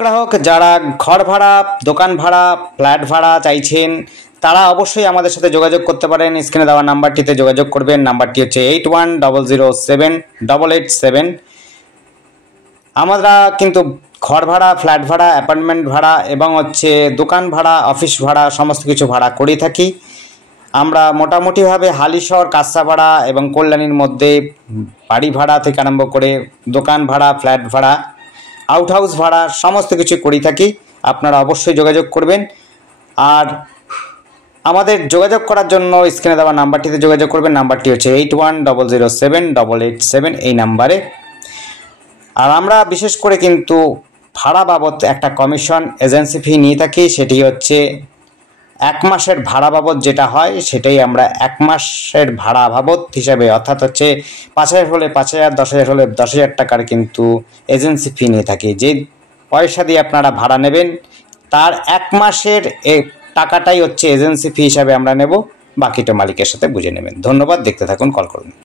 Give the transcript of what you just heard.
গ্রাহক যারা ঘর ভাড়া, দোকান ভাড়া, ফ্ল্যাট ভাড়া চাইছেন তারা অবশ্যই আমাদের সাথে যোগাযোগ করতে পারেন। স্ক্রিনে দেওয়া নাম্বারটিতে যোগাযোগ করবেন। নাম্বারটি হচ্ছে 8100078887। আমরা কিন্তু ঘর ভাড়া, ফ্ল্যাট ভাড়া, অ্যাপার্টমেন্ট ভাড়া এবং হচ্ছে দোকান ভাড়া, অফিস ভাড়া সমস্ত কিছু ভাড়া করে থাকি। আমরা মোটামুটিভাবে হালিশহর, কাঁচরাপাড়া এবং কল্যাণীর মধ্যে বাড়ি ভাড়া থেকে আরম্ভ করে দোকান ভাড়া, ফ্ল্যাট ভাড়া, আউট হাউস ভাড়া সমস্ত কিছু করে থাকি। আপনারা অবশ্যই যোগাযোগ করবেন। আর আমাদের যোগাযোগ করার জন্য স্ক্রিনে দেওয়া নাম্বারটিতে যোগাযোগ করবেন। নাম্বারটি হচ্ছে 8100078887 এই নাম্বারে। আর আমরা বিশেষ করে কিন্তু ভাড়া বাবদ একটা কমিশন এজেন্সি ফি নিয়ে থাকি। সেটি হচ্ছে 1 মাসের ভাড়া বাবদ যেটা হয় সেটাই আমরা 1 মাসের ভাড়া বাবদ হিসাবে, অর্থাৎ হচ্ছে 5,000 হলে 5,000, 10,000 হলে 10,000 টাকার কিন্তু এজেন্সি ফি নিয়ে থাকি। যে পয়সা দিয়ে আপনারা ভাড়া নেবেন তার 1 মাসের টাকাটাই হচ্ছে এজেন্সি ফি হিসাবে আমরা নেব। বাকিটা মালিকের সাথে বুঝে নেবেন। ধন্যবাদ। দেখতে থাকুন, কল করুন।